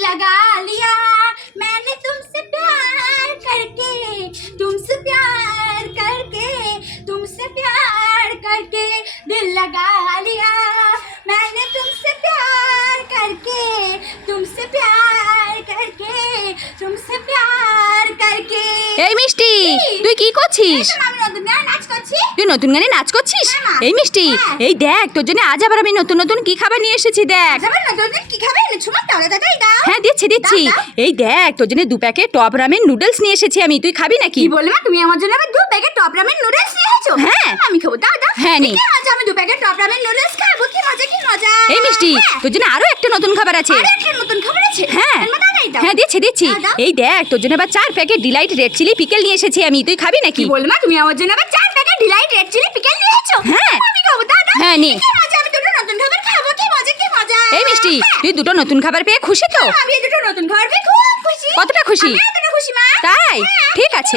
लगा लिया। मैंने तुमसे प्यार करके, तुमसे प्यार करके, तुमसे प्यार करके दिल लगा लिया। मैंने तुमसे प्यार करके, तुमसे प्यार এই মিষ্টি তুই কি করছিস? তুই নতুন গানে নাচ করছিস? হ্যাঁ, এই মিষ্টি হ্যাঁ। এই দেখ তোর জন্য আজ আবার আমি নতুন নতুন কি খাবার নিয়ে এসেছি দেখ। হ্যাঁ দিচ্ছি দিচ্ছি। এই দেখ তোর জন্য দু প্যাকেট টপ রামেন নুডলস নিয়ে এসেছি আমি। তুই খাবি নাকি? কি বললে তুমি আমার জন্য আবার দু প্যাকেট টপ রামেন নুডলস নিয়ে এসেছ? হ্যাঁ। আমি খাব দাও দাও। হ্যাঁ, নে। কি মজা আমি দু প্যাকেট টপ রামেন নুডলস খাব কি মজা কি মজা হ্যাঁ। তোর জন্য আরও একটা নতুন খাবার আছে। আরে একটা নতুন খাবার আছে? হ্যাঁ। হ্যাঁ দিচ্ছি দিচ্ছি। এই দেখ তোর জন্য আবার চার packet delight red chilli pickle নিয়ে এসেছি আমি। তুই খাবি নাকি? কি বললে মা? তুমি আমার জন্য আবার চার packet delight red chilli pickle নিয়ে এসেছ। হ্যাঁ। আমি খাব দাও হ্যাঁ, নে। কি মজা আমি দুটো নতুন খাবার খাব কি মজা কি মজা। এই মিষ্টি হ্যাঁ। তুই দুটো নতুন খাবার পেয়ে খুশি তো? আমি দুটো নতুন খাবার পেয়ে খুব খুশি। কতটা খুশি? এতটা খুশি মা। তাই? হ্যাঁ, ঠিক আছে।